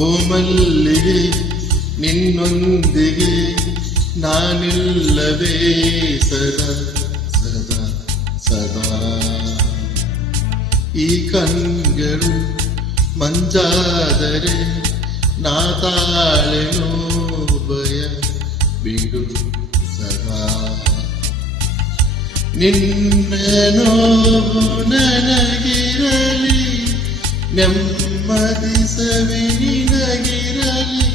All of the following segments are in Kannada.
ಓ ಮಲ್ಲಿಗೆ ನಿನ್ನೊಂದಿಗೆ ನಾನಿಲ್ಲವೇ ಸದಾ ಸದಾ ಸದಾ. ಈ ಕಣ್ಗಳು ಮಂಜಾದರೆ ನಾ ತಾಳೆನೋ ಭಯ ಬಿಡು ಸದಾ. ನಿನ್ನ ನೋವು ನನಗಿರಲಿ, ನೆಮ್ಮದಿ ಸವಿ ನಿನಗಿರಲಿ,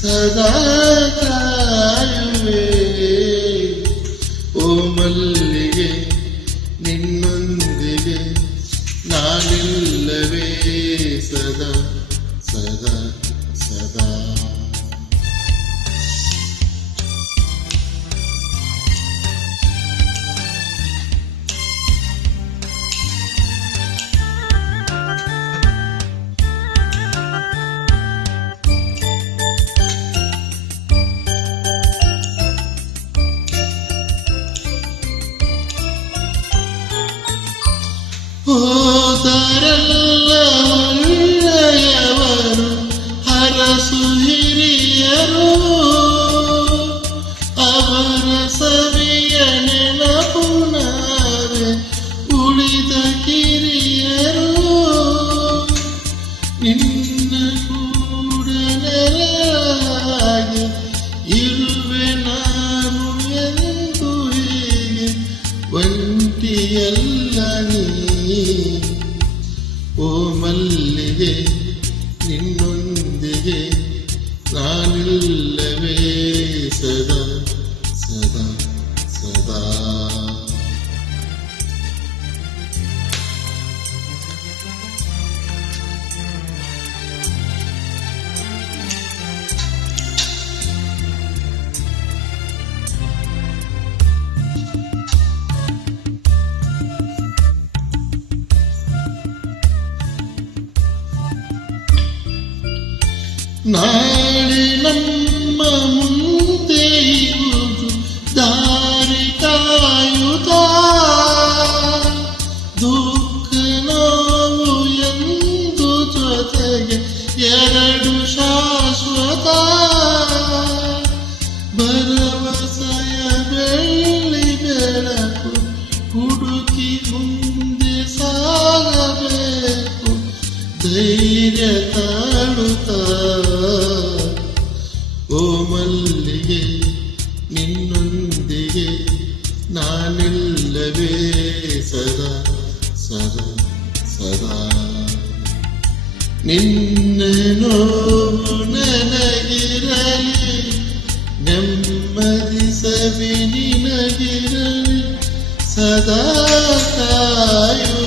ಸದಾ ಕಾಯುವೆ. ಓ ಮಲ್ಲಿಗೆ ನಿನ್ನೊಂದಿಗೆ ನಾನಿಲ್ಲವೇ ಸದಾ ಸದಾ ಸದಾ. ಹೋದರೆಲ್ಲ ಒಳ್ಳೆಯವರು, ಹರಸು ಹಿರಿಯರು, ಅವರ ಸವಿಯ ನೆನಪು ನಾವೇ ಉಳಿದ ಕಿರಿಯರು. ನಿನ್ನ ಕೂಡ ನೆರಳಾಗಿ ಇರುವೆ ನಾನು ಎಂದು ಹೀಗೆ ಒಂಟಿಯಲ್ಲ ನೀ. ಓ ಮಲ್ಲಿಗೆ ನಿನ್ನೊಂದಿಗೆ ನಾನಿಲ್ಲವೇ ಸದಾ ಸದಾ ಸದಾ. ನಾಳೆ ನಮ್ಮ ಮುಂದೆ ಇರುವುದು ದಾರಿ ಕಾಯುತ್ತಾ, ದುಃಖ ನೋವು ಎಂದು ಜೊತೆಗೆ ಎರಡು ಶಾಶ್ವತ. ಭರವಸೆಯ ಬೆಳ್ಳಿ ಬೆಳಕು ಹುಡುಕಿ ಮುಂದೆ ಸಾಗಬೇಕು, ಧೈರ್ಯ ತಾಳುತ್ತಾ. ಓ ಮಲ್ಲಿಗೆ ನಿನ್ನೊಂದಿಗೆ ನಾನಿಲ್ಲವೇ ಸದಾ ಸದಾ ಸದಾ. ನಿನ್ನ ನೋವು ನನಗಿರಲಿ, ನೆಮ್ಮದಿ ಸವಿ ನಿನಗಿರಲಿ, ಸದಾ ಕಾಯು